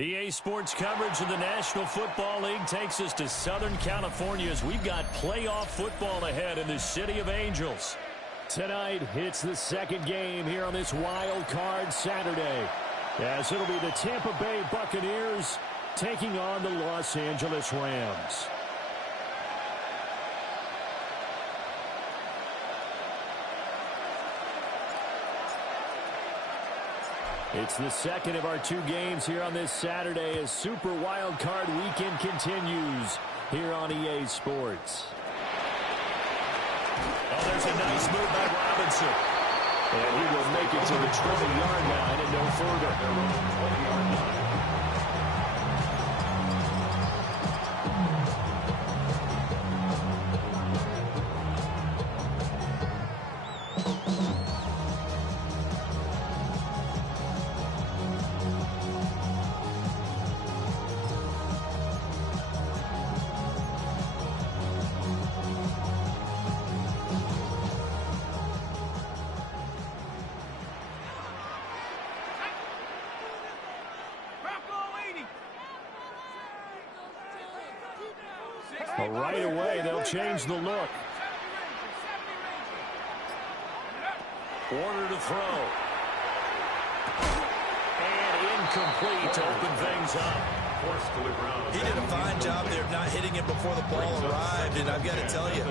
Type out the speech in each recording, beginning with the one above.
EA Sports coverage of the National Football League takes us to Southern California as we've got playoff football ahead in the City of Angels. Tonight, it's the second game here on this wild card Saturday, as it'll be the Tampa Bay Buccaneers taking on the Los Angeles Rams. It's the second of our two games here on this Saturday as Super Wild Card Weekend continues here on EA Sports. Oh, there's a nice move by Robinson. And he will make it to the 20-yard line and no further. Right away, they'll change the look. Order to throw. And incomplete to open things up. He did a fine job there of not hitting him before the ball arrived, and I've got to tell you,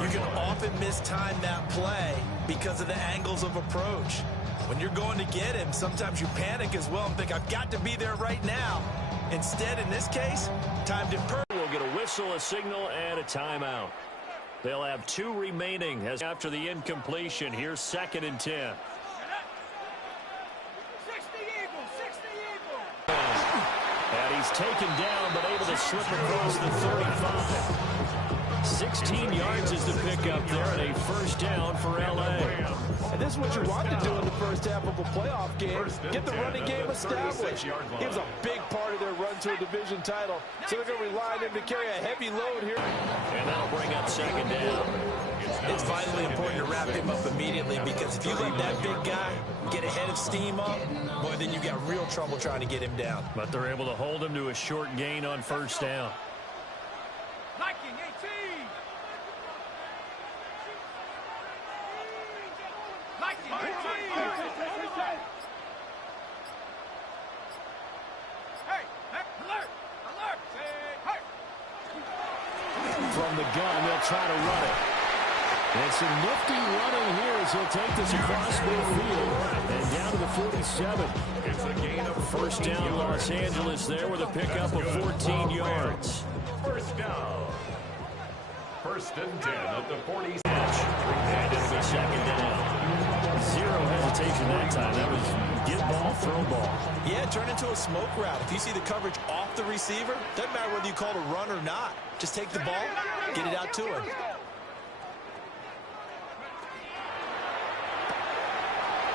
you can often mistime that play because of the angles of approach. When you're going to get him, sometimes you panic as well and think, I've got to be there right now. Instead, in this case, timed it perfectly. We'll get a whistle, a signal, and a timeout. They'll have two remaining as after the incompletion. Here's 2nd and 10. 60 Eagles, 60 Eagles. And he's taken down, but able to slip across the 35. 16 yards is the pickup there, and a first down for L.A. And this is what you want to do in the first half of a playoff game. Get the running game established. He was a big part of their run to a division title. So they're going to rely on him to carry a heavy load here. And that'll bring up 2nd down. It's vitally important to wrap him up immediately because if you let that big guy get ahead of steam up, boy, then you got real trouble trying to get him down. But they're able to hold him to a short gain on first down. Viking 18. Viking 18. Hey, alert, alert. Hey. From the gun, they'll try to run it. And some nifty running here as he'll take this across midfield and down to the 47. It's a gain of First down, Los Angeles there with a pickup of 14 yards. First down. 1st and 10 at the 40. And it'll be 2nd down. Zero hesitation that time. That was get ball, throw ball. Yeah, turn into a smoke route. If you see the coverage off the receiver, doesn't matter whether you call it a run or not. Just take the ball, get it out to him.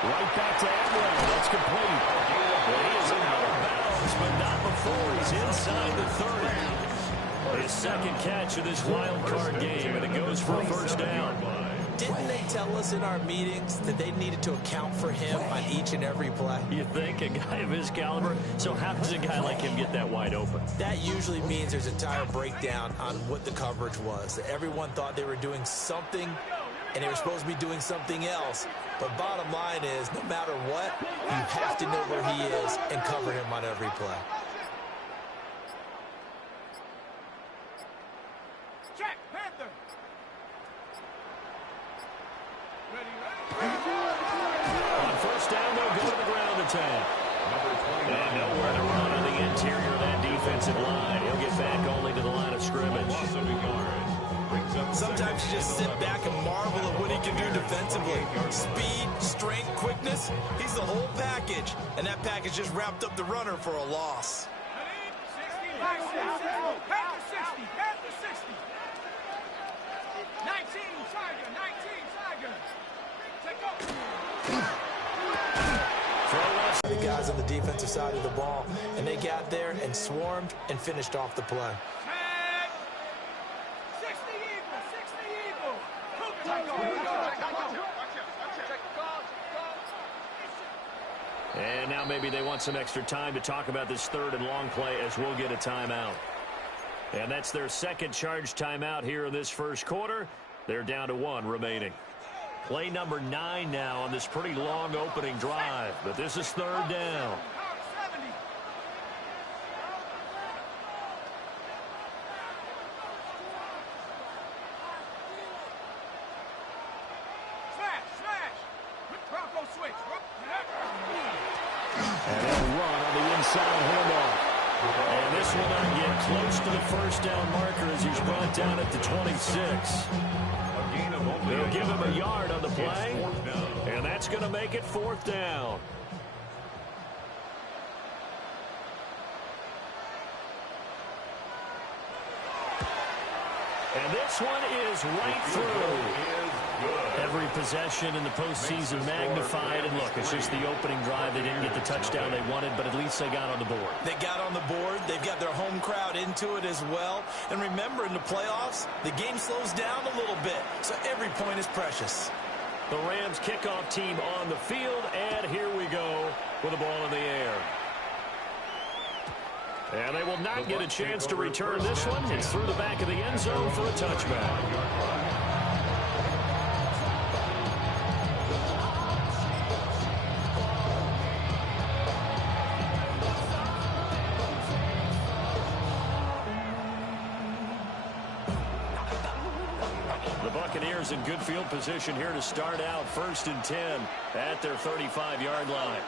Right back to Adler. That's complete. He is out of bounds, but not before he's inside the 30. His 2nd catch of this wild card game, and it goes for a first down. Didn't they tell us in our meetings that they needed to account for him on each and every play? You think a guy of his caliber? So how does a guy like him get that wide open? That usually means there's a entire breakdown on what the coverage was. That everyone thought they were doing something, and they were supposed to be doing something else. But bottom line is, no matter what, you have to know where he is and cover him on every play. Check, Panther. On first down, they'll go to the ground attack. And nowhere to run on the interior of that defensive line. He'll get back only to the line of scrimmage. Sometimes you just sit back and marvel at what he can do defensively. Speed, strength, quickness, he's the whole package. And that package just wrapped up the runner for a loss. 60, Panther 60, Panther 60. 19, Tiger, 19, Tiger. Take off. The guys on the defensive side of the ball, and they got there and swarmed and finished off the play. 60 Eagles, 60 Eagles. And now maybe they want some extra time to talk about this third and long play as we'll get a timeout. And that's their second charge timeout here in this first quarter. They're down to 1 remaining. Play number 9 now on this pretty long opening drive. But this is third down. And they'll run on the inside handoff. And this will not get close to the first down marker as he's brought down at the 26. They'll give him a yard on the play, and that's going to make it 4th down. And this one is right through. Every possession in the postseason magnified. And look, it's just the opening drive. They didn't get the touchdown they wanted, but at least they got on the board. They got on the board. They've got their home crowd into it as well. And remember, in the playoffs, the game slows down a little bit, so every point is precious. The Rams kickoff team on the field, and here we go with the ball in the air. And they will not get a chance to return this one. It's through the back of the end zone for a touchback. The Buccaneers in good field position here to start out 1st and 10 at their 35-yard line.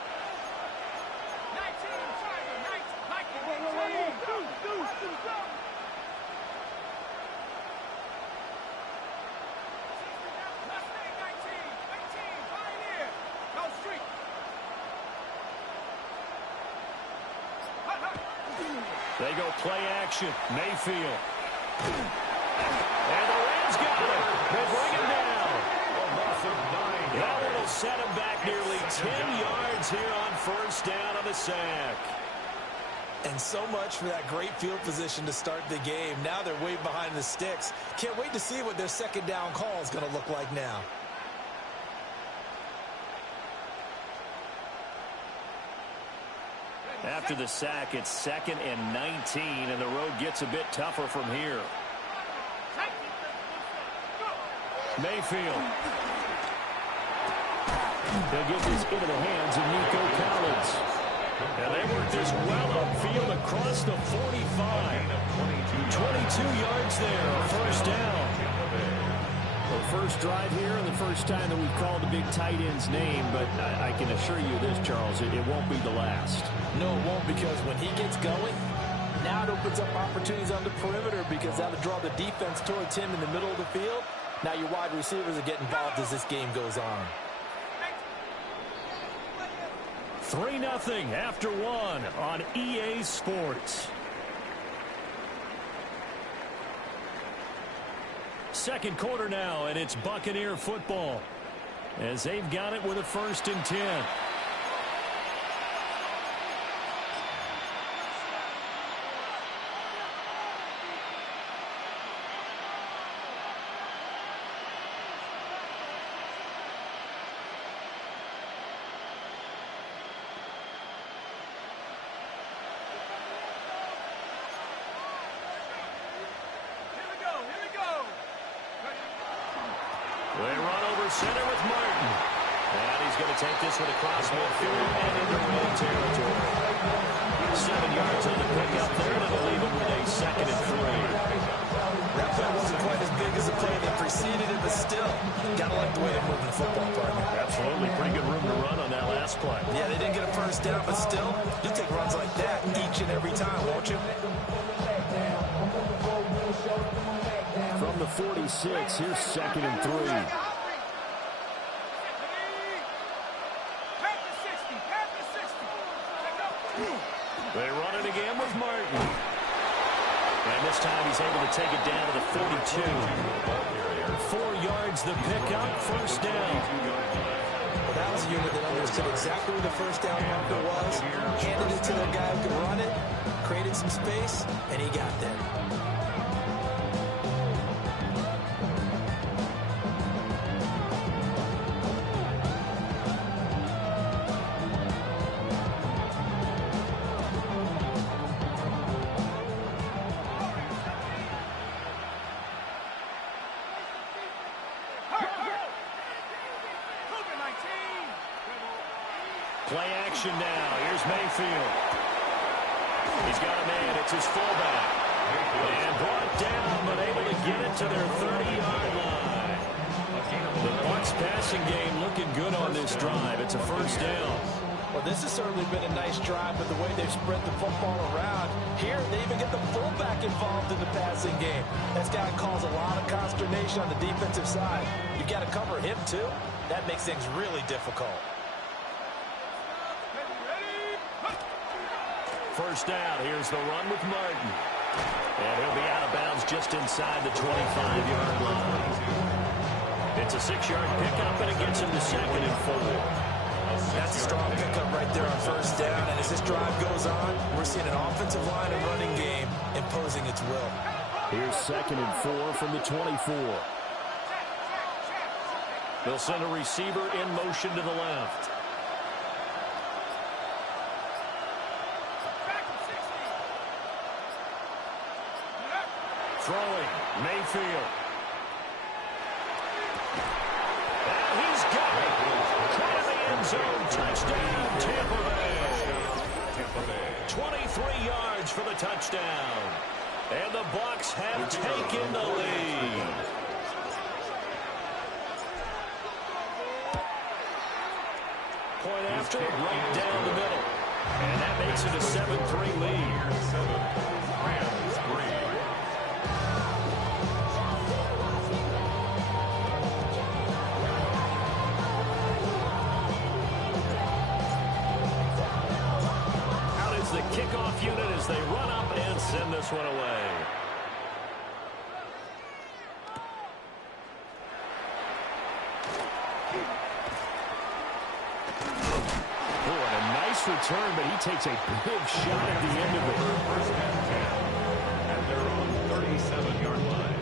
They go play action. Mayfield. And the Rams got it. They bring him down. That one will set him back nearly 10 yards here on 1st down on the sack. And so much for that great field position to start the game. Now they're way behind the sticks. Can't wait to see what their second down call is going to look like now. After the sack, it's 2nd and 19, and the road gets a bit tougher from here. Mayfield. He'll get this into the hands of Nico Collins. And they work this well upfield across the 45. 22 yards there, a 1st down. The first drive here and the first time that we've called the big tight end's name, but I can assure you this, Charles, it won't be the last. No, it won't, because when he gets going, now it opens up opportunities on the perimeter because that'll draw the defense towards him in the middle of the field. Now your wide receivers are getting involved as this game goes on. 3-0 after 1 on EA Sports. Second quarter now, and it's Buccaneer football as they've got it with a 1st and 10. They run over center with Martin. And he's going to take this one across midfield and into red territory. 7 yards on the pickup there, and it'll leave him with a 2nd and 3. That play wasn't quite as big as the play that preceded it, but still, gotta like the way they're moving the football, partner. Absolutely. Pretty good room to run on that last play. Yeah, they didn't get a 1st down, but still, you'll take runs like that each and every time, won't you? From the 46, here's 2nd and 3. They run it again with Martin. And this time he's able to take it down to the 42. 4 yards the pickup, 1st down. Well, that was a unit that understood exactly where the 1st down marker was, handed it to the guy who could run it, created some space, and he got there. Play action now. Here's Mayfield. He's got a man. It's his fullback. And brought down, but able to get it to their 30-yard line. The Bucs passing game looking good on this drive. It's a first down. Well, this has certainly been a nice drive with the way they've spread the football around. Here, they even get the fullback involved in the passing game. That's got to cause a lot of consternation on the defensive side. You got to cover him, too. That makes things really difficult. First down. Here's the run with Martin. And he'll be out of bounds just inside the 25-yard line. It's a 6-yard pickup, and it gets him to 2nd and 4. That's a strong pickup right there on first down. And as this drive goes on, we're seeing an offensive line and running game imposing its will. Here's 2nd and 4 from the 24. They'll send a receiver in motion to the left. Throwing, Mayfield. And he's got it. Trying to the end zone. Touchdown, Tampa Bay. 23 yards for the touchdown. And the Bucs have taken the lead. Point after, right down the middle. And that makes it a 7-3 lead. The kickoff unit as they run up and send this one away. Oh, and a nice return, but he takes a big shot at the end of it. First and 10 at their own 37-yard line.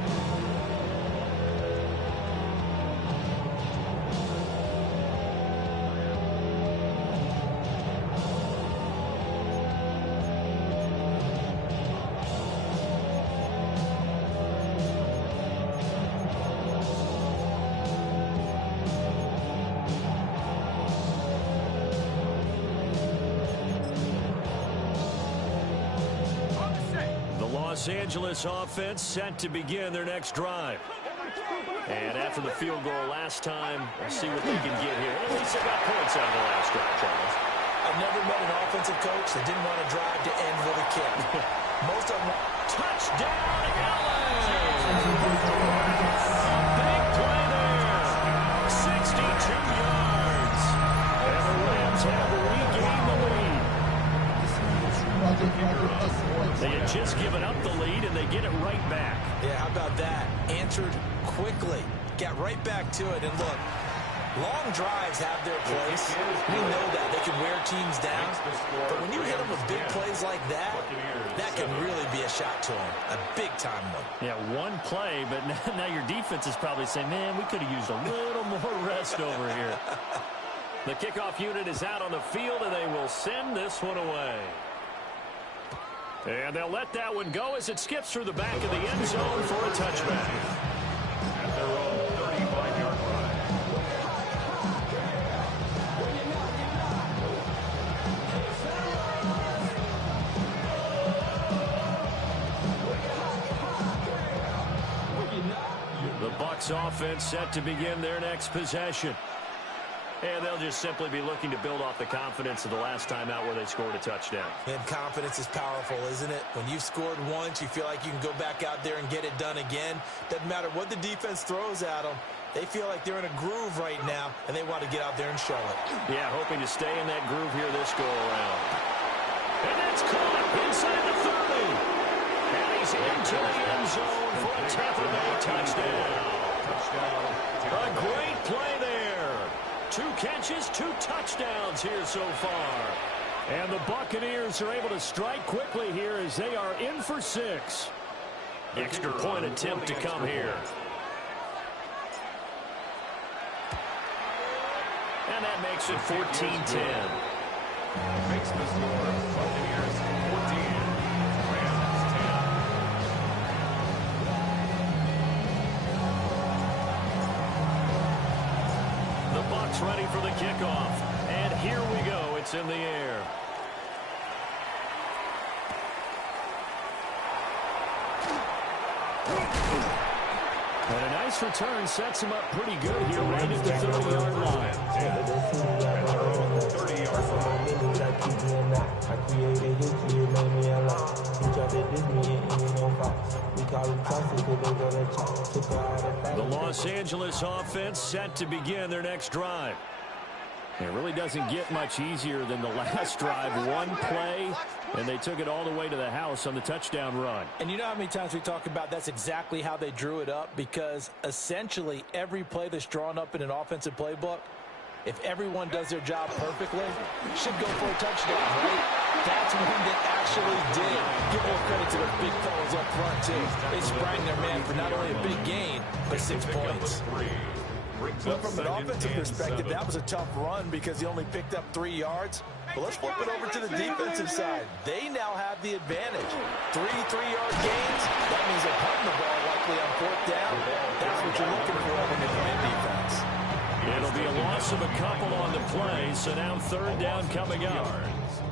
Los Angeles offense set to begin their next drive. And after the field goal last time, we'll see what they can get here. At least they got points out of the last drive, Charles. I've never met an offensive coach that didn't want to drive to end with a kick. Most of them... Touchdown, Allen! Big play there. 62 yards. And the Rams have regained the lead. They had just given up the lead, and they get it right back. Yeah, how about that? Answered quickly. Got right back to it. And look, long drives have their place. We know that. They can wear teams down. But when you hit them with big plays like that, that can really be a shot to them. A big-time one. Yeah, one play, but now your defense is probably saying, man, we could have used a little more rest over here. The kickoff unit is out on the field, and they will send this one away. And they'll let that one go as it skips through the back of the end zone for a touchback. At their own 35-yard line. The Bucs offense set to begin their next possession. And they'll just simply be looking to build off the confidence of the last time out where they scored a touchdown. And confidence is powerful, isn't it? When you've scored once, you feel like you can go back out there and get it done again. Doesn't matter what the defense throws at them. They feel like they're in a groove right now, and they want to get out there and show it. Yeah, hoping to stay in that groove here this go-around. And that's caught inside the 30. And he's into the end zone for a Tampa Bay touchdown. A great play there. 2 catches, 2 touchdowns here so far. And the Buccaneers are able to strike quickly here as they are in for 6. Extra point attempt to come here. And that makes it 14-10. Makes the score Buccaneers 14, Rams 10. The Bucs ready for the kickoff. And here we go. it's in the air. And a nice return sets him up pretty good here right at the 30-yard line. 30-yard line. The Los Angeles offense set to begin their next drive. It really doesn't get much easier than the last drive. One play, and they took it all the way to the house on the touchdown run. And you know how many times we talk about that's exactly how they drew it up? Because essentially every play that's drawn up in an offensive playbook, if everyone does their job perfectly, should go for a touchdown, right? That's one that actually did. Give a little credit to those big fellas up front, too. They sprang their man for not only a big gain, but 6 points. Well, from an offensive perspective, that was a tough run because he only picked up 3 yards. But let's flip it over to the defensive side. They now have the advantage. 3 3-yard gains. That means they're punting the ball likely on 4th down. That's what you're looking for when you're playing defense. It'll be a loss of a couple on the play, so now 3rd down coming up.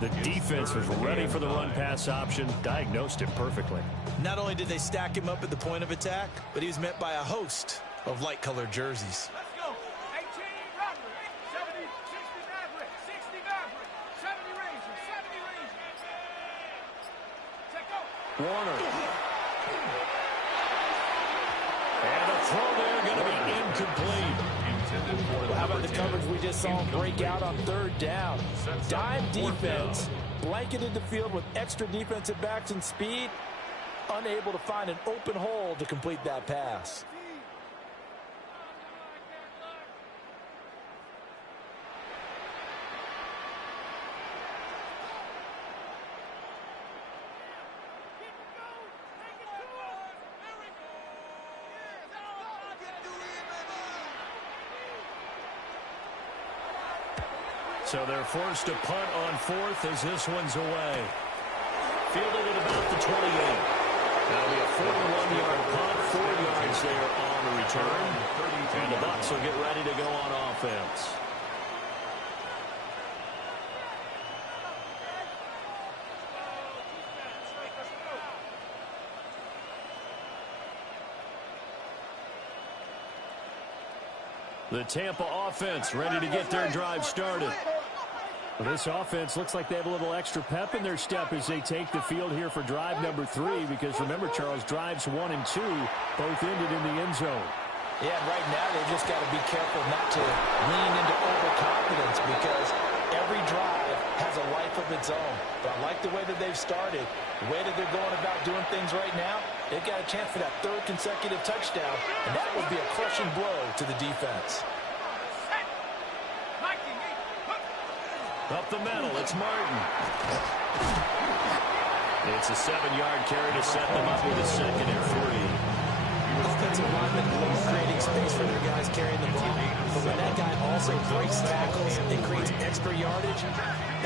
The defense was ready for the run-pass option, diagnosed it perfectly. Not only did they stack him up at the point of attack, but he was met by a host of light-colored jerseys. Let's go. 18 Robert, 70, 60 Maverick, 60 Maverick, 70 Ranger, 70 Ranger. Check out. Warner. And a throw there going to be incomplete. How about the coverage we just saw him break out on 3rd down? Dime defense, blanketed the field with extra defensive backs and speed, unable to find an open hole to complete that pass. So they're forced to punt on 4th as this one's away. Fielded at about the 28. That'll be a 41-yard punt, 4 yards there on the return. And the Bucs will get ready to go on offense. The Tampa offense ready to get their drive started. Well, this offense looks like they have a little extra pep in their step as they take the field here for drive number 3, because remember, Charles, drives 1 and 2 both ended in the end zone. Yeah, right now they've just got to be careful not to lean into overconfidence because every drive has a life of its own. But I like the way that they've started, the way that they're going about doing things right now. They've got a chance for that 3rd consecutive touchdown, and that would be a crushing blow to the defense. Up the middle, it's Martin. It's a 7-yard carry to set them up with a 2nd and 3. Offensive linemen love creating space for their guys carrying the ball. But when that guy also breaks tackles and creates extra yardage,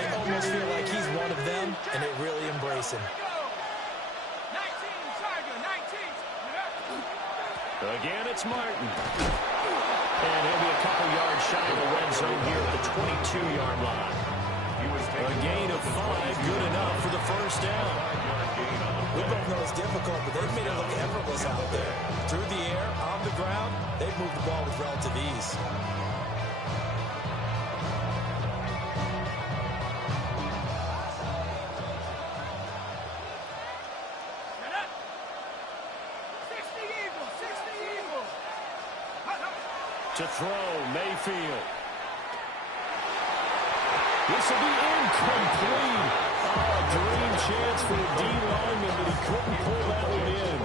they almost feel like he's one of them, and they really embrace him. 19, Tiger, 19. Again, it's Martin. And he'll be a couple yards shy of the red zone here at the 22-yard line. A gain of 5, good enough for the 1st down. We both know it's difficult, but they've made it look effortless out there. Through the air, on the ground, they've moved the ball with relative ease. To throw, Mayfield. This will be incomplete. Oh, a dream chance for the D-lineman, but he couldn't pull that one in.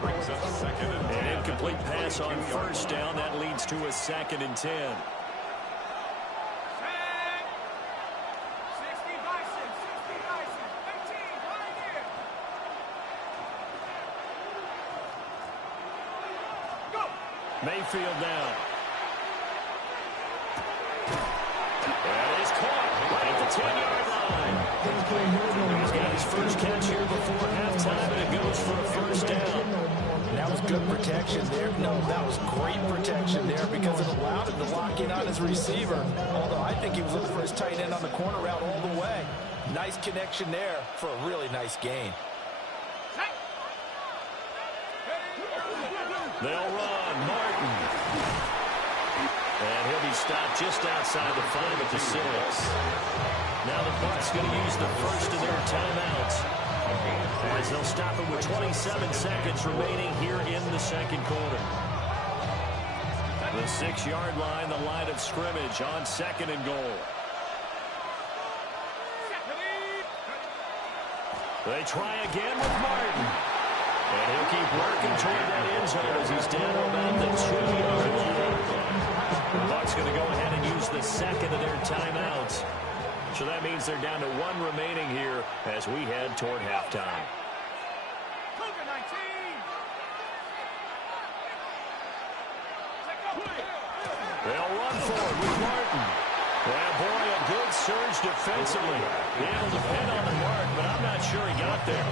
Brings up 2nd and 10. An incomplete pass on 1st down. That leads to a 2nd and 10. 60 Bison, 18, right here. Go. Mayfield now. And it's caught right at the 10-yard line. He's got his first catch here before halftime, and it goes for a 1st down. That was good protection there. No, that was great protection there because it allowed him to line locking on his receiver, although I think he was looking for his tight end on the corner route all the way. Nice connection there for a really nice gain. They'll run. Martin. And he'll be stopped just outside the 5 at the 6. Now the Bucs going to use the first of their timeouts, as they'll stop it with 27 seconds remaining here in the second quarter. The 6-yard line, the line of scrimmage on 2nd and goal. They try again with Martin. And he'll keep working toward that end zone as he's down about the 2-yard line. The Bucs going to go ahead and use the second of their timeouts. So that means they're down to 1 remaining here as we head toward halftime. They'll run forward with Martin. And boy, a good surge defensively. Able to pin on the mark, but I'm not sure he got there.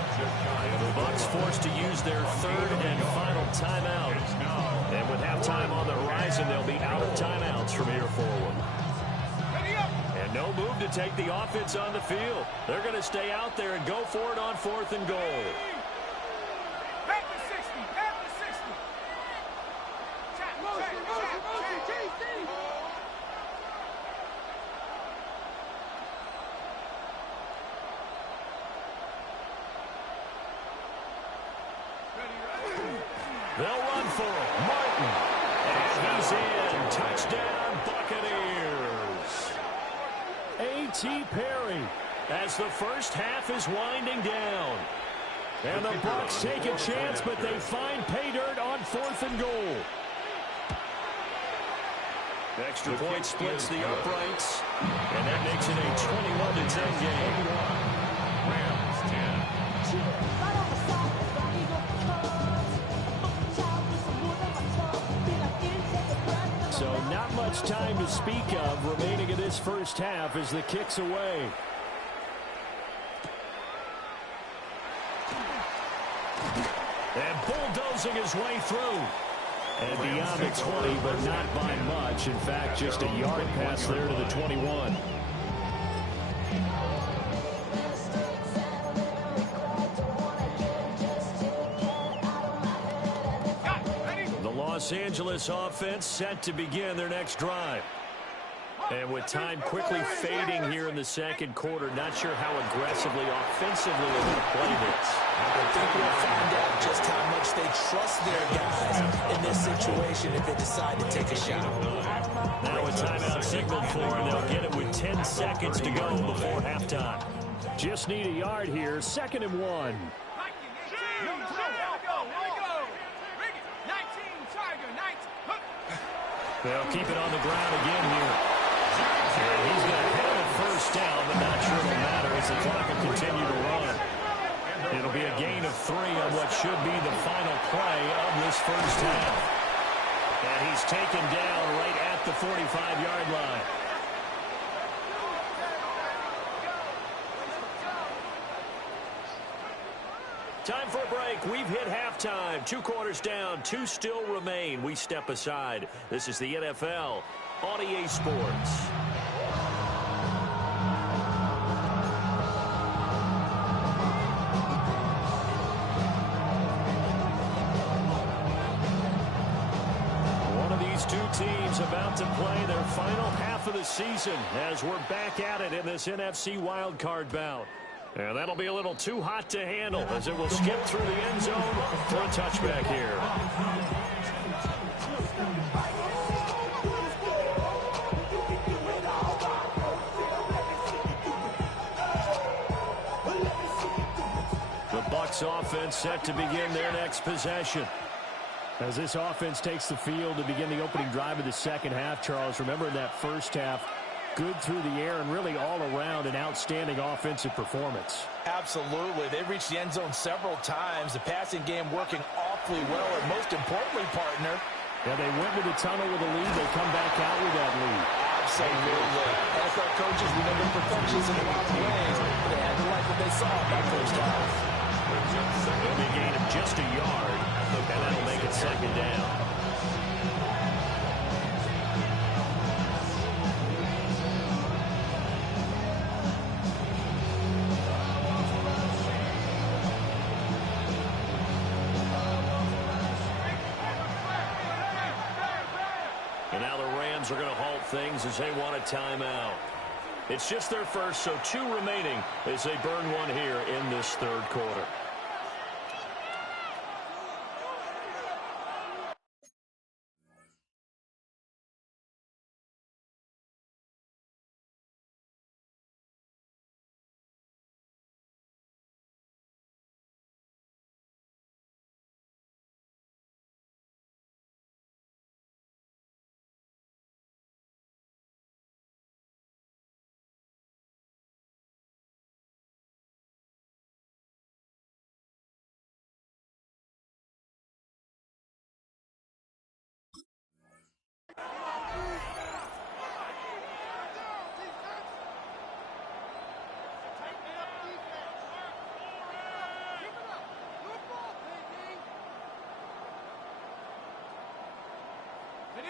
The Bucs forced to use their 3rd and final timeout. And with halftime on the horizon, they'll be out of timeouts from here forward. And no move to take the offense on the field. They're going to stay out there and go for it on 4th and goal. They'll run for it. Martin. And he's in. Touchdown, Buccaneers. A.T. Perry as the first half is winding down. And the Bucs take a chance, but they find pay dirt on 4th and goal. Extra point splits the uprights, and that makes it a 21-10 game. Rams 10. So not much time to speak of remaining in this first half as the kick's away. And bulldozing his way through. And beyond the 20, but not by much. In fact, just a yard pass there to the 21. The Los Angeles offense set to begin their next drive. And with time quickly fading here in the second quarter, not sure how aggressively, offensively they're going to play this. I think we'll find out just how much they trust their guys in this situation if they decide to take a shot. Now a timeout signaled for, and they'll get it with 10 seconds to go before halftime. Just need a yard here, 2nd and 1. They'll keep it on the ground again here. And he's going to have it first down, but not sure it'll matter as the clock will continue to run. It'll be a gain of 3 on what should be the final play of this first half. And he's taken down right at the 45-yard line. Time for a break. We've hit halftime. 2 quarters down. 2 still remain. We step aside. This is the NFL on EA Sports. One of these 2 teams about to play their final half of the season as we're back at it in this NFC wildcard bout. And that'll be a little too hot to handle as it will skip through the end zone for a touchback here. The Bucs offense set to begin their next possession. As this offense takes the field to begin the opening drive of the second half, Charles, remember in that first half, good through the air and really all around an outstanding offensive performance. Absolutely. They reached the end zone several times. The passing game working awfully well. And most importantly, partner, yeah, they went to the tunnel with a lead. They come back out with that lead. Absolutely. NFL coaches, we know they're perfectionists in a lot of ways. They had to like what they saw in that first half. It'll be a gain of just a yard, and that'll make it 2nd down. now the Rams are going to halt things as they want a timeout. It's just their first, so 2 remaining as they burn one here in this third quarter.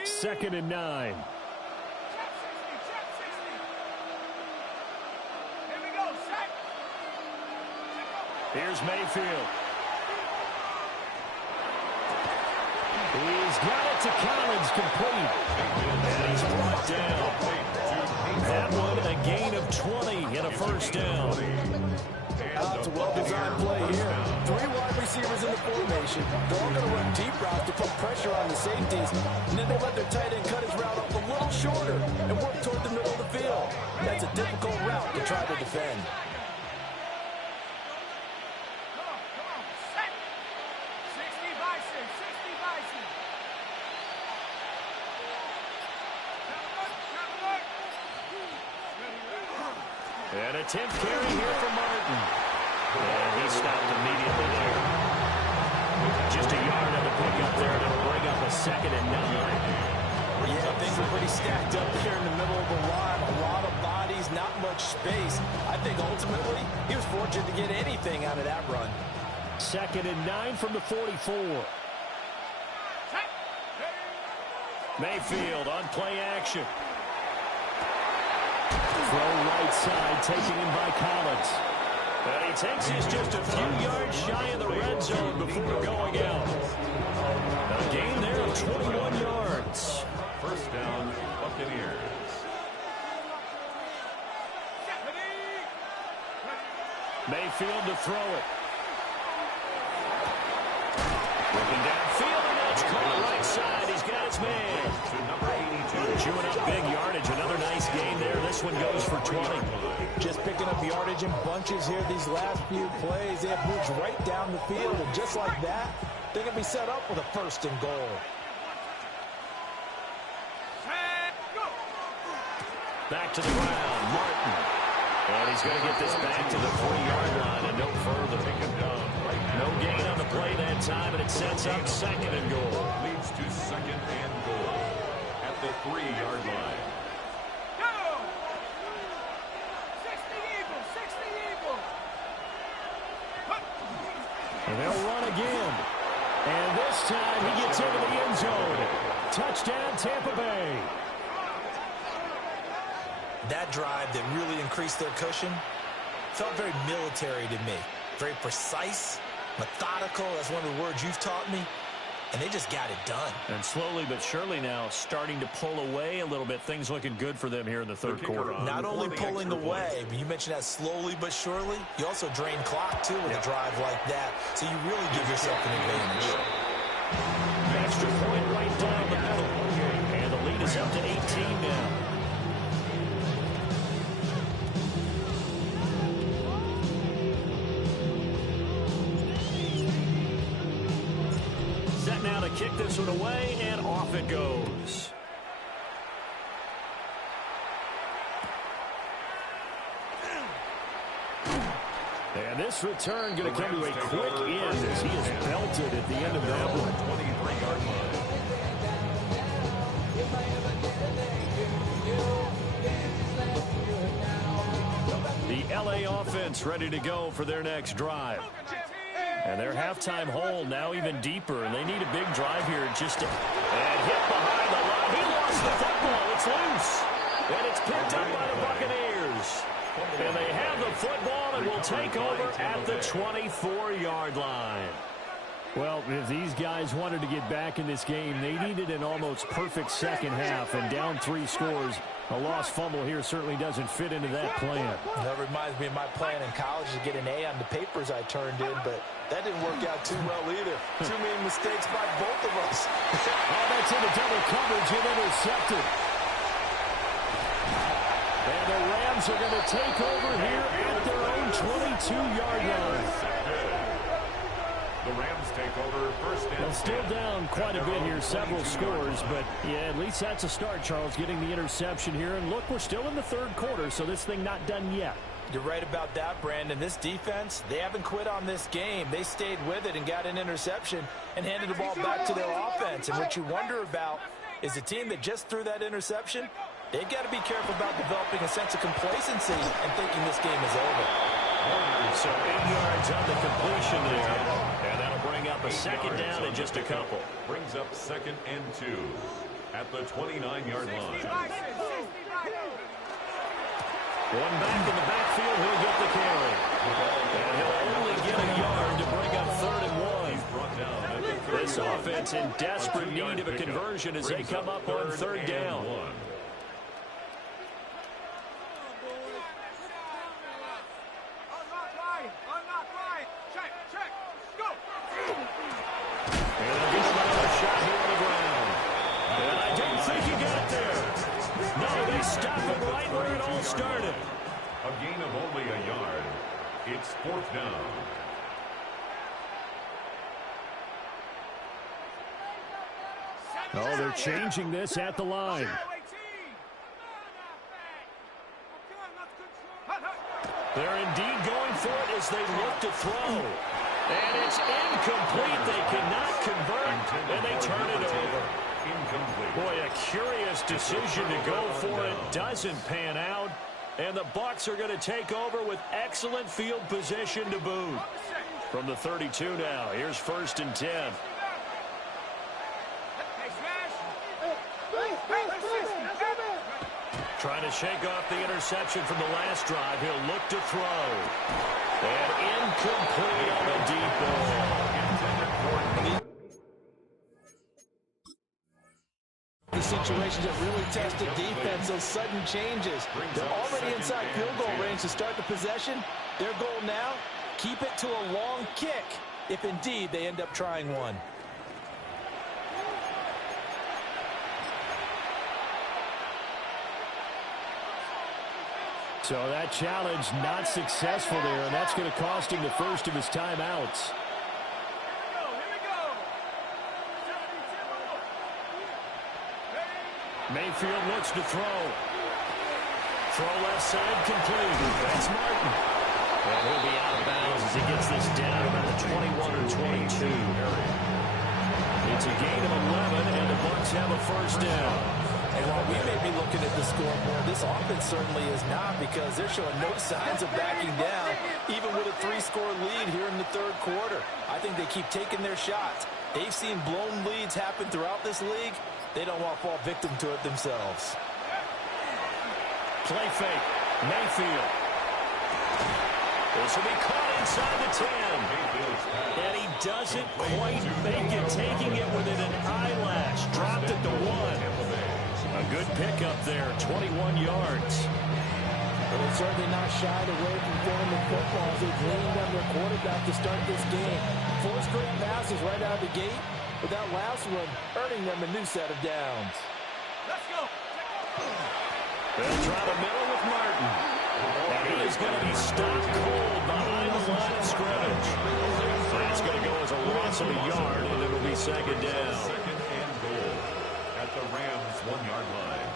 Second and 9. Check 60, check 60. Here we go, set. Here's Mayfield. He's got it to Collins, complete. And he's brought down. That one a gain of 20 and a first down. It's a well-designed play here. 3 wide receivers in the formation. They're all going to run deep routes to put pressure on the safeties. And then they let their tight end cut his route up a little shorter and work toward the middle of the field. That's a difficult route to try to defend. Come on, set. 60 Bison, 60 Bison. And a 10th carry here for Martin. And he stopped immediately there. Just a yard on the pickup there, and it'll bring up a second and 9. Yeah, things are pretty stacked up there in the middle of the line. A lot of bodies, not much space. I think ultimately he was fortunate to get anything out of that run. Second and 9 from the 44. Mayfield on play action. Throw right side, taking him by Collins. And he takes his just a few yards shy of the red zone before going out. A gain there of 21 yards. First down, Buccaneers. Mayfield to throw it. Looking downfield, and that's caught right side. He's got his man. To number 82. Chewing up big yardage. Another nice gain there. This one goes for 20. Just picking up yardage in bunches here these last few plays. They have moved right down the field, and just like that, they can be set up with a first and goal. Back to the ground, Martin. And he's going to get this back to the 40-yard line and no further. No gain on the play that time, and it sets up second and goal. Leads to second and goal at the 3-yard line. Go! 60 Eagles, 60 Eagles. And they'll run again. And this time he gets into the end zone. Touchdown, Tampa Bay. That drive that really increased their cushion felt very military to me. Very precise, methodical. That's one of the words you've taught me. And they just got it done. And slowly but surely now starting to pull away a little bit. Things looking good for them here in the third quarter. Not only pulling away, but you mentioned that slowly but surely. You also drain clock, too, with a drive like that. So you really give yourself an advantage. Extra point right down the middle. And the lead is up to 18 now. Set now to kick this one away, and off it goes. And this return going to come to a quick end as he is belted at the end of that one. 23-yard line. The LA offense ready to go for their next drive. And their halftime hole now even deeper, and they need a big drive here just to... And hit behind the line. He lost the football. It's loose. And it's picked up by the Buccaneers. And they have the football and will take over at the 24-yard line. Well, if these guys wanted to get back in this game, they needed an almost perfect second half, and down 3 scores. A lost fumble here certainly doesn't fit into that plan. That reminds me of my plan in college to get an A on the papers I turned in, but that didn't work out too well either. Too many mistakes by both of us. Oh, that's into double coverage and intercepted. And the Rams are going to take over here at their own 22-yard line. The Rams take over first and Well, still down quite a bit here, several scores, but yeah, at least that's a start, Charles, getting the interception here. And look, we're still in the third quarter, so this thing not done yet. You're right about that, Brandon. This defense, they haven't quit on this game. They stayed with it and got an interception and handed the ball back to their offense. And what you wonder about is a team that just threw that interception, they've got to be careful about developing a sense of complacency and thinking this game is over. So 8 yards on the completion there. And that'll bring up a second down in just a couple. Brings up 2nd and 2 at the 29-yard line. One back in the backfield, he'll get the carry. And he'll only get a yard to bring up 3rd and 1. This offense in desperate need of a conversion as they come up on 3rd down. Started. A gain of only a yard. It's 4th down. Oh, they're changing this at the line. They're indeed going for it as they look to throw. And it's incomplete. They cannot convert, and they turn it over. Incomplete. Boy, a curious decision to go for it. Doesn't pan out. And the Bucs are going to take over with excellent field position to boot. From the 32 now, here's 1st and 10. Trying to shake off the interception from the last drive. He'll look to throw. And incomplete on the deep ball. The situations that really test the defense, those sudden changes. They're already inside field goal range to start the possession. Their goal now, keep it to a long kick, if indeed they end up trying one. So that challenge not successful there, and that's going to cost him the first of his timeouts. Mayfield looks to throw. Throw left side complete. That's Martin. And he'll be out of bounds as he gets this down about the 21 or 22. It's a gain of 11, and the Bucs have a first down. And while we may be looking at the scoreboard, this offense certainly is not, because they're showing no signs of backing down, even with a 3-score lead here in the third quarter. I think they keep taking their shots. They've seen blown leads happen throughout this league. They don't want to fall victim to it themselves. Play fake. Mayfield. This will be caught inside the 10. And he doesn't quite make it, taking it within an eyelash. Dropped at the 1. A good pickup there, 21 yards. But they're certainly not shied away from throwing the football as they've leaned on their quarterback to start this game. 4 straight passes right out of the gate, with that last one earning them a new set of downs. Let's go. They'll try the middle with Martin. And he is going to be stopped cold behind the line of scrimmage. That's going to go as a loss of a yard, and it'll be second down. 2nd and goal at the Rams' 1-yard line.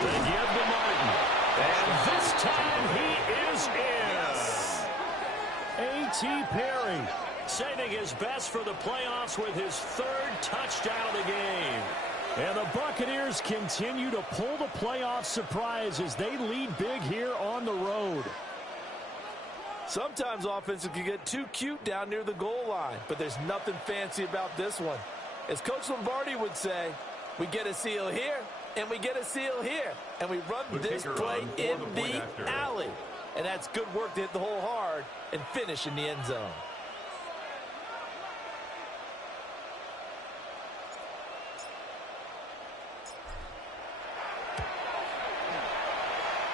They give to Martin. And this time he is in. A.T. Perry saving his best for the playoffs with his 3rd touchdown of the game. And the Buccaneers continue to pull the playoff surprise as they lead big here on the road. Sometimes offenses can get too cute down near the goal line, but there's nothing fancy about this one. As Coach Lombardi would say, we get a seal here, and we get a seal here, and we run this play in the alley. And that's good work to hit the hole hard and finish in the end zone.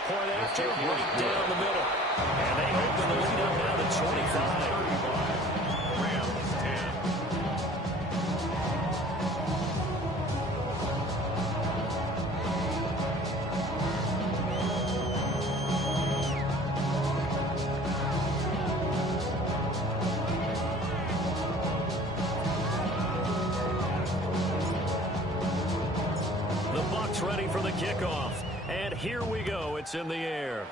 Point after, right down the middle. And they open the lead up now to 25. Rams 10. The Bucs ready for the kickoff. And here we go. It's in the air.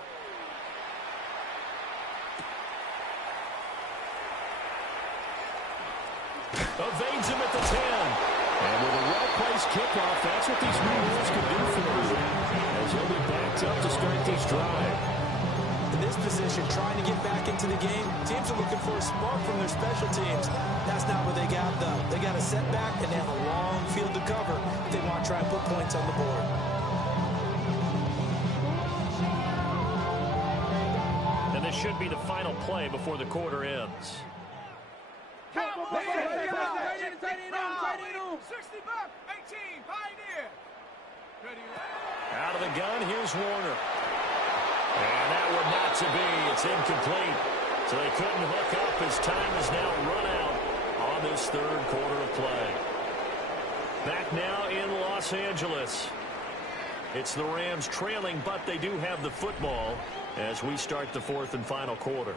Evades him at the 10. And with a well-placed kickoff, that's what these new rules can do for you. As he'll be backed up to start this drive. In this position, trying to get back into the game, teams are looking for a spark from their special teams. That's not what they got, though. They got a setback, and they have a long field to cover if they want to try and put points on the board. And this should be the final play before the quarter ends. 60 buck, 18, Pioneer. Out of the gun, here's Warner. And that one not to be. It's incomplete. So they couldn't hook up as time is now run out on this third quarter of play. Back now in Los Angeles. It's the Rams trailing, but they do have the football as we start the fourth and final quarter.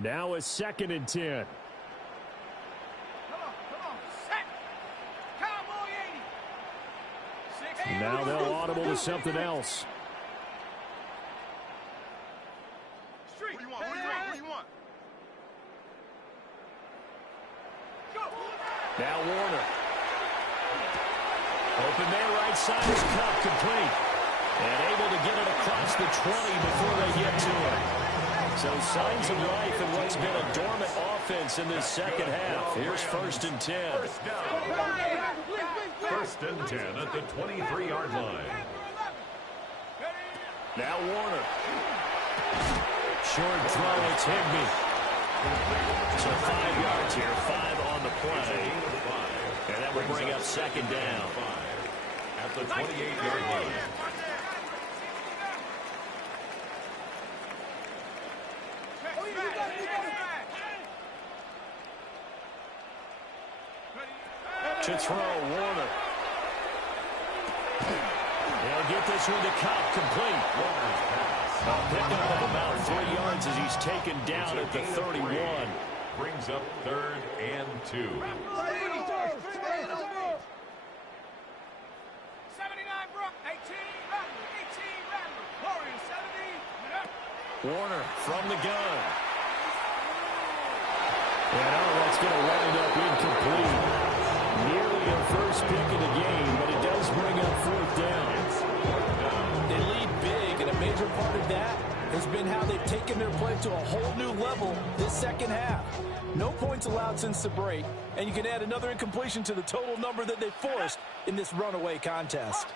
Now a 2nd and 10. Come on, set. Cowboy 80. Now they'll audible to something else. Street. What do you want? Go. Now Warner. Open man right side is cut complete. And able to get it across the 20 before they get to it. So signs of life in what's been a dormant offense in this second half. Here's 1st and 10. First down. 1st and 10 at the 23-yard line. Now Warner. Short throw, it's Higbee. So 5 yards here, 5 on the play. And that will bring up 2nd down. At the 28-yard line. To throw, Warner. He'll get this one to Cobb, complete. A pickup of about 3 yards as he's taken down at the 31. Brings up 3rd and 2. 79 Brook, 18 Rattler, 18 Rattler, Warriors 70. Warner from the gun. And that's going to wind up incomplete. Nearly a first pick of the game, but it does bring up 4th down. They lead big, and a major part of that has been how they've taken their play to a whole new level this second half. No points allowed since the break, and you can add another incompletion to the total number that they forced in this runaway contest.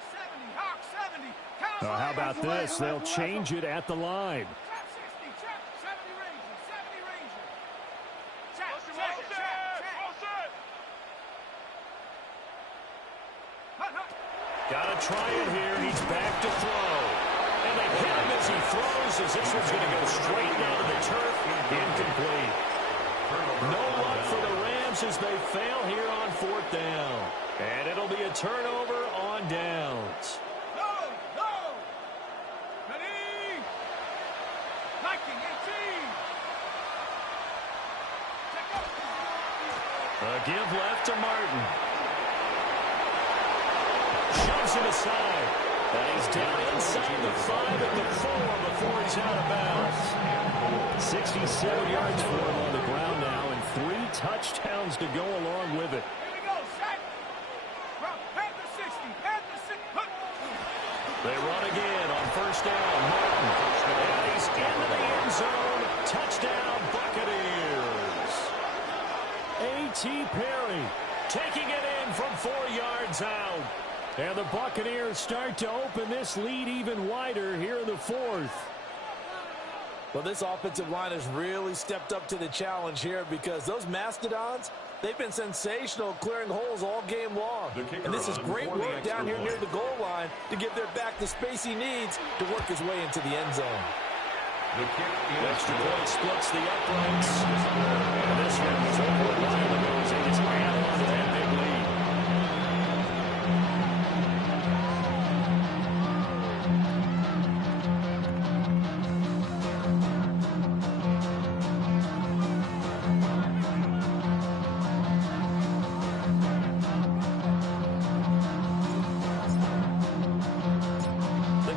Hawk 70, Hawk 70. How about this? They'll change it at the line. Trap 60, trap 70 Ranger, 70 Ranger. Trap. Got to try it here. He's back to throw. And they hit him as he throws, as this one's going to go straight down to the turf. Incomplete. No luck for the Rams as they fail here on 4th down. And it'll be a turnover on downs. No. Ready. Viking 18. Check up. A give left to Martin. Shoves him aside. And he's down inside the 5 at the 4 before he's out of bounds. 67 yards for him on the ground now, and 3 touchdowns to go along with it. Here we go, set. Panther 60, Panther 60. They run again on 1st down. Martin. And he's into the end zone. Touchdown, Buccaneers. A.T. Perry taking it in from And the Buccaneers start to open this lead even wider here in the fourth. Well, this offensive line has really stepped up to the challenge here because those Mastodons, they've been sensational clearing holes all game long. And this is great work down here near the goal line to give their back the space he needs to work his way into the end zone. The extra point splits the uprights. And this one is over a while ago as they just add on to that big lead.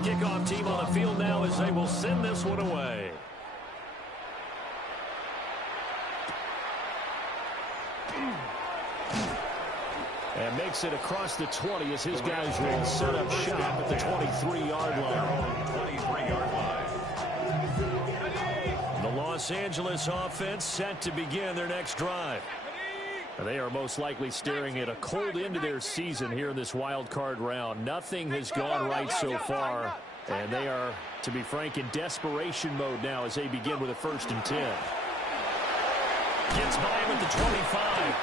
Kickoff team on the field now as they will send this one away. And makes it across the 20 as his guys will set up shop at the 23-yard line. The Los Angeles offense set to begin their next drive. They are most likely staring at a cold end to their season here in this wild card round. Nothing has gone right so far, and they are, to be frank, in desperation mode now as they begin with a 1st and 10. Gets by him at the 25.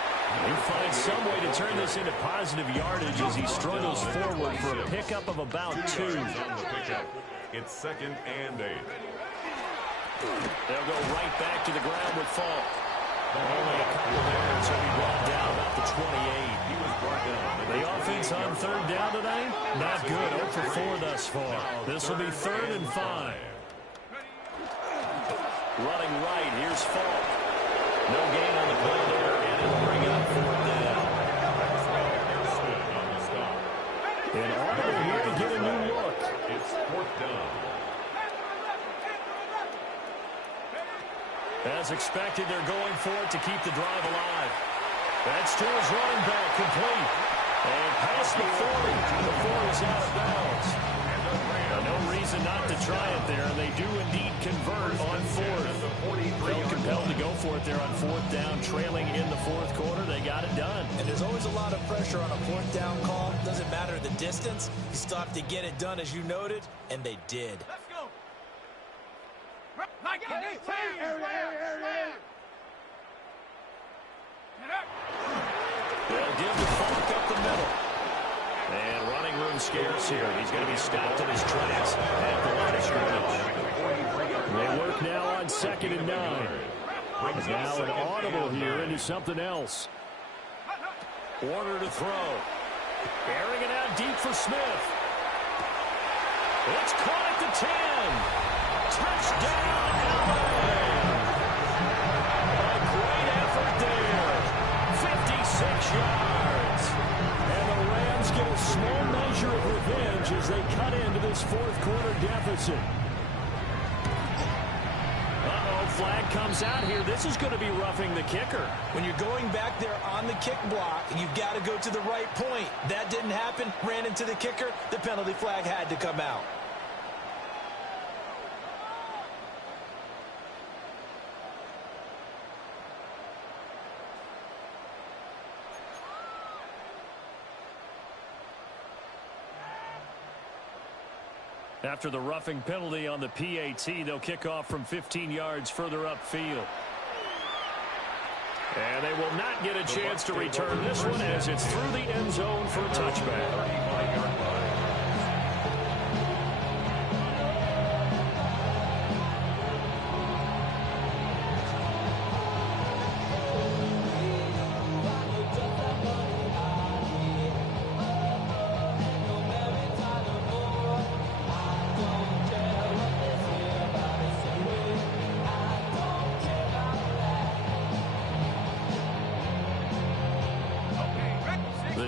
He finds some way to turn this into positive yardage as he struggles forward for a pickup of about 2. It's 2nd and 8. They'll go right back to the ground with Falk. Only a couple of yards, he'll be brought down about the 28. He was brought down. The offense on 3rd down tonight, not good. 0 for 4 thus far. This will be 3rd and 5. Running right, here's Falk. No gain on the play there, and it'll bring up 4th down. In order here to get a new look. It's 4th down. As expected, they're going for it to keep the drive alive. That's to his running back, complete. And past the 40 before he's out of bounds. No reason not to try it there. They do indeed convert on 4th. Felt compelled to go for it there on 4th down, trailing in the 4th quarter. They got it done. And there's always a lot of pressure on a 4th down call. Doesn't matter the distance. You still have to get it done, as you noted, and they did. Let's go. Like it. They'll give the Falk up the middle. And running room scarce here. He's going to be stopped in his tracks at the line of scrimmage. They work now on 2nd and 9. Now an audible here into something else. Warner to throw. Airing it out deep for Smith. It's caught at the 10. Touchdown, LA. A great effort there. 56 yards. And the Rams get a small measure of revenge as they cut into this 4th quarter deficit. Flag comes out here. This is going to be roughing the kicker. When you're going back there on the kick block, you've got to go to the right point. That didn't happen. Ran into the kicker. The penalty flag had to come out. After the roughing penalty on the PAT, they'll kick off from 15 yards further upfield. And they will not get a chance to return this one as it's through the end zone for a touchback.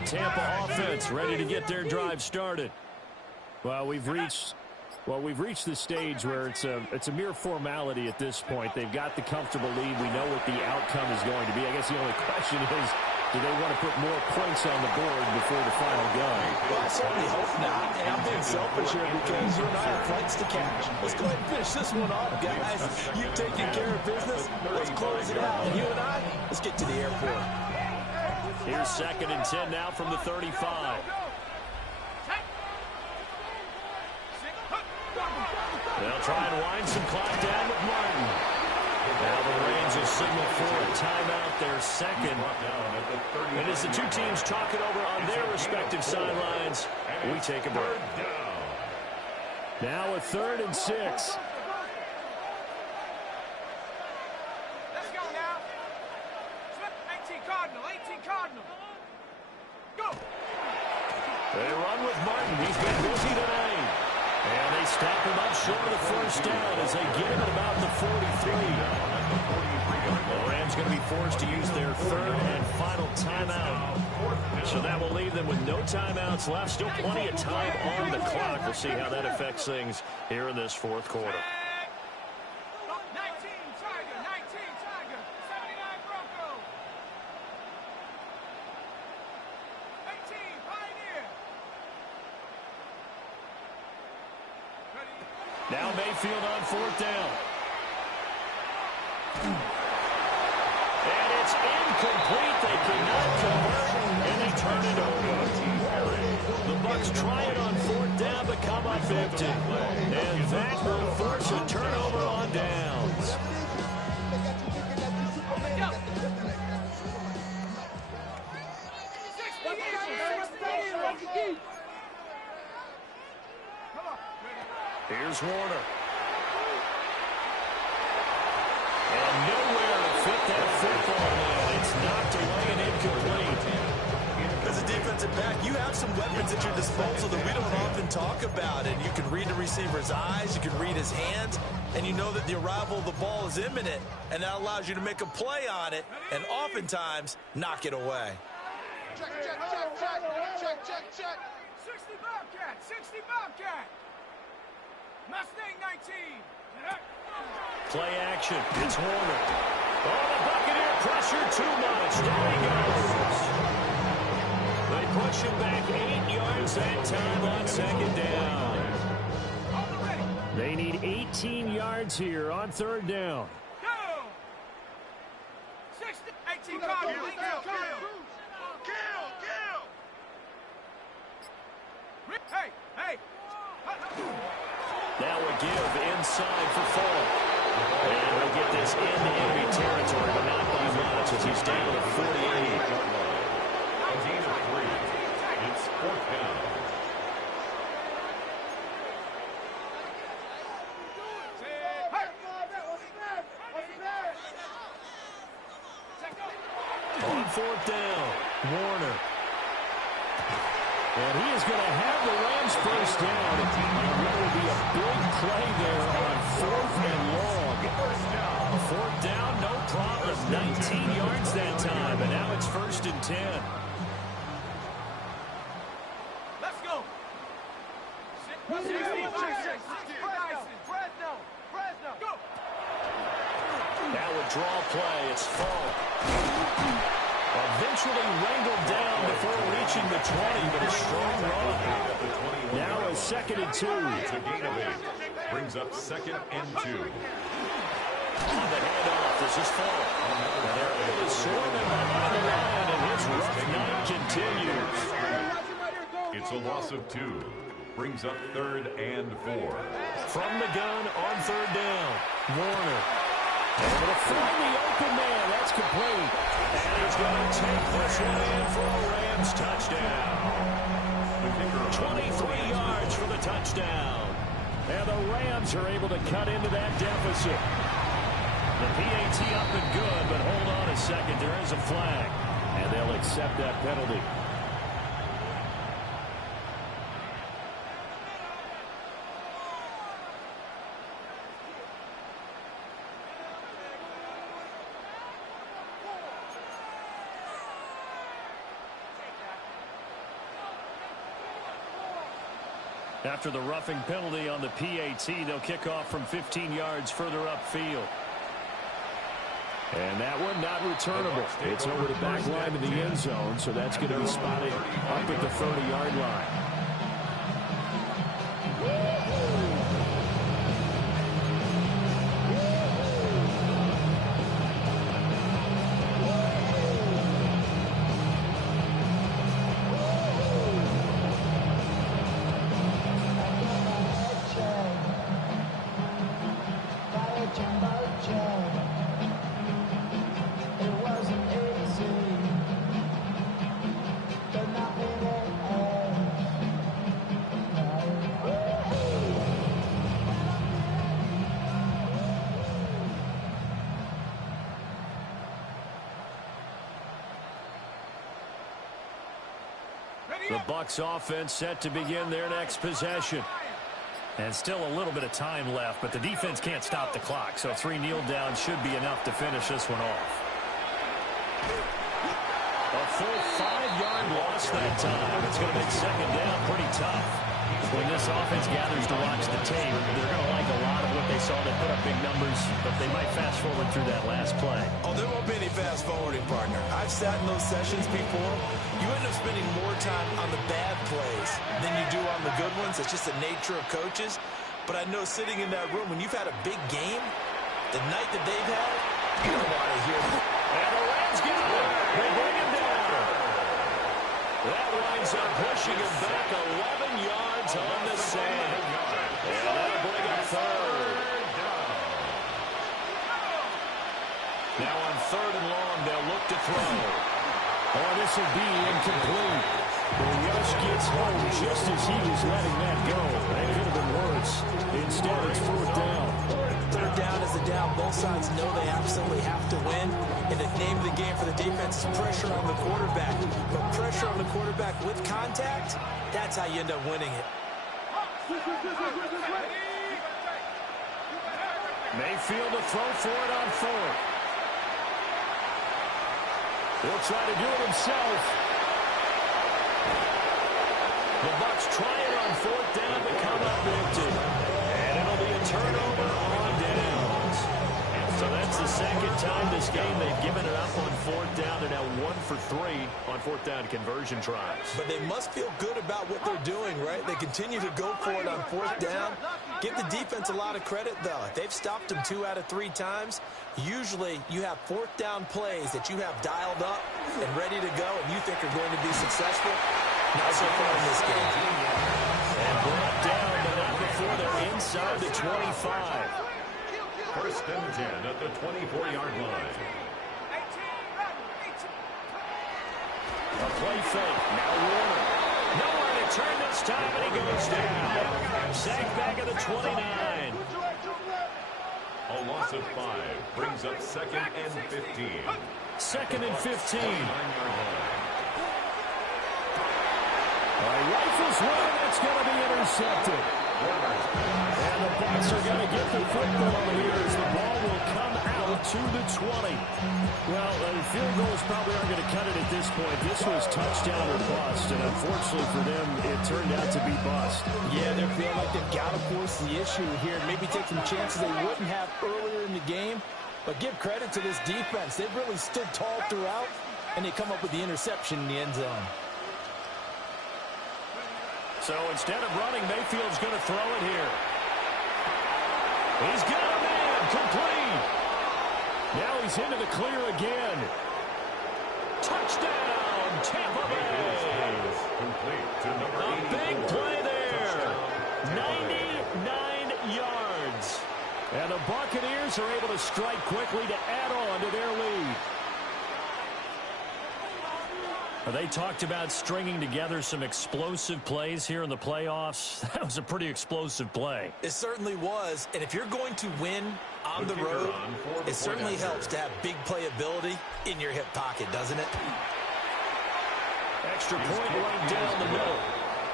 Tampa offense ready to get their drive started. Well, we've reached the stage where it's a mere formality at this point. They've got the comfortable lead. We know what the outcome is going to be. I guess the only question is, do they want to put more points on the board before the final gun? Well, I certainly hope not. And I'm being selfish here because you and I have flights to catch. Let's go ahead and finish this one off, guys. You've taken care of business. Let's close it out. And you and I, let's get to the airport. Here's 2nd and 10 now from the 35. They'll try and wind some clock down with Martin. Now the Rams will signal for a timeout, their second. And as the two teams talk it over on their respective sidelines, we take a break. Now a 3rd and 6. Let's go now. 18 Cardinal, 18 Cardinal. Go. They run with Martin. He's been busy tonight. And they stop him up short of the first down as they get him at about the 43. The Rams going to be forced to use their 3rd and final timeout. So that will leave them with no timeouts left. Still plenty of time on the clock. We'll see how that affects things here in this 4th quarter. 19 Tiger, 19 Tiger, 79 Bronco. 18 Pioneer. Now Mayfield on 4th down. And it's incomplete. They cannot convert, and they turn it over. The Bucs try it on 4th down, but come up empty. And that will force a turnover on downs. Here's Warner. And nowhere to fit that football in. It's knocked away and incomplete. As a defensive back, you have some weapons at your disposal that we don't often talk about. And you can read the receiver's eyes, you can read his hands, and you know that the arrival of the ball is imminent. And that allows you to make a play on it and oftentimes knock it away. Check, check, check, check, check, check, check. 60 Bobcat, 60 Bobcat. Mustang 19. Play action. It's Warner. Oh, the Buccaneer pressure too much. There he goes. They push him back 8 yards that time on 2nd down. They need 18 yards here on 3rd down. Go! 60, 18 Cardinal, 18 Cardinal. Kill! Hey, hey. Now a give inside for Fall. And we'll get this into enemy territory, but not by much as he's down to 48. A gain of 3. It's 4th down. On 4th down, Warner. And he is going to have the Rams first down. And what will be a big play there on 4th and long. 4th down, no problem. 19 yards that time. And now it's 1st and 10. Let's go. Fresno. Go. Now a draw play. It's Fall. Eventually wrangled down before reaching the 20, but a strong run. Now a 2nd and 2. It's a gain of 8. Brings up 2nd and 2. On the handoff, this is Fall. And they're able to swarm him behind the line, and his rough night continues. It's a loss of 2. Brings up 3rd and 4. From the gun on 3rd down, Warner. Able to find the open man. That's complete. And he's going to take this one in for a Rams touchdown. 23 yards for the touchdown. And the Rams are able to cut into that deficit. The PAT up and good, but hold on a second. There is a flag, and they'll accept that penalty. After the roughing penalty on the PAT, they'll kick off from 15 yards further upfield. And that one not returnable. It's over the back line of the end zone, so that's going to be spotted up at the 30-yard line. The Bucs offense set to begin their next possession. And still a little bit of time left, but the defense can't stop the clock, so 3 kneel downs should be enough to finish this one off. A full 5-yard loss that time. It's going to make second down pretty tough. When this offense gathers to watch the tape, they're going to like a lot of what they saw. They put up big numbers, but they might fast forward through that last play. Oh, there won't be any fast forwarding, partner. I've sat in those sessions before. You end up spending more time on the bad plays than you do on the good ones. It's just the nature of coaches. But I know sitting in that room, when you've had a big game, the night that they've had, you don't want to hear it. And the Rams get it. They bring him down. That winds up pushing him back 11 yards on the sand. And that'll bring up third. Now on 3rd and long, they'll look to throw. Oh, this will be incomplete. The rush gets home just as he was letting that go. That could have been worse. Instead, it's 4th down. 3rd down is a down. Both sides know they absolutely have to win. And the name of the game for the defense is pressure on the quarterback. But pressure on the quarterback with contact, that's how you end up winning it. Mayfield to throw for it on 4th. He'll try to do it himself. The Bucs try it on 4th down to come up empty. And it'll be a turnover on downs. So that's the second time this game they've given it up on 4th down. They're now 1 for 3 on 4th down conversion tries. But they must feel good about what they're doing, right? They continue to go for it on 4th down. Give the defense a lot of credit, though. They've stopped them 2 out of 3 times. Usually you have 4th down plays that you have dialed up and ready to go and you think are going to be successful. Not so far in this game. And brought down, but not before they're inside the 25. 1st and 10 at the 24-yard line. A play fake. Now Warner. Nowhere to turn this time, and he goes down. Sacked back at the 29. A loss of 5 brings up 2nd and 15. 2nd and 15. Rifles one, that's going to be intercepted. And the Bucs are going to get the football here as the ball will come out to the 20. Well, the field goals probably aren't going to cut it at this point. This was touchdown or bust, and unfortunately for them, it turned out to be bust. Yeah, they're feeling like they've got to force the issue here. Maybe take some chances they wouldn't have earlier in the game. But give credit to this defense. They've really stood tall throughout, and they come up with the interception in the end zone. So instead of running, Mayfield's going to throw it here. He's got a man, complete. Now he's into the clear again. Touchdown, Tampa Bay. Complete to number 84. A big play there. 99 yards. And the Buccaneers are able to strike quickly to add on to their lead. They talked about stringing together some explosive plays here in the playoffs. That was a pretty explosive play. It certainly was. And if you're going to win on the road, it certainly helps to have big playability in your hip pocket, doesn't it? Extra point right down the middle.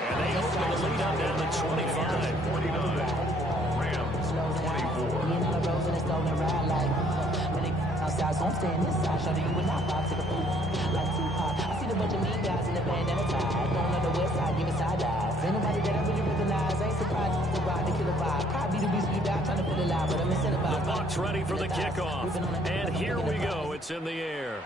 And they open the lead up down to 25. 49. Rams 24. Outside, so I'm staying inside. Show you would not box to the food. Like Tupac. I see the bunch of mean guys in the band and a tie. Going on the west side, giving side eyes. Ain't nobody that I really recognize. Ain't surprised to ride the killer vibe. Probably the reason you die trying to feel alive, but I'm incentivized. The Bucs ready for the kickoff. And here we go. It's in the air.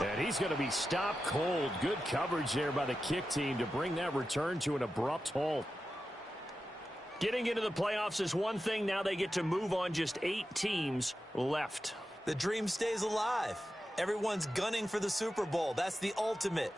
And he's going to be stopped cold. Good coverage there by the kick team to bring that return to an abrupt halt. Getting into the playoffs is one thing. Now they get to move on. Just 8 teams left. The dream stays alive. Everyone's gunning for the Super Bowl. That's the ultimate.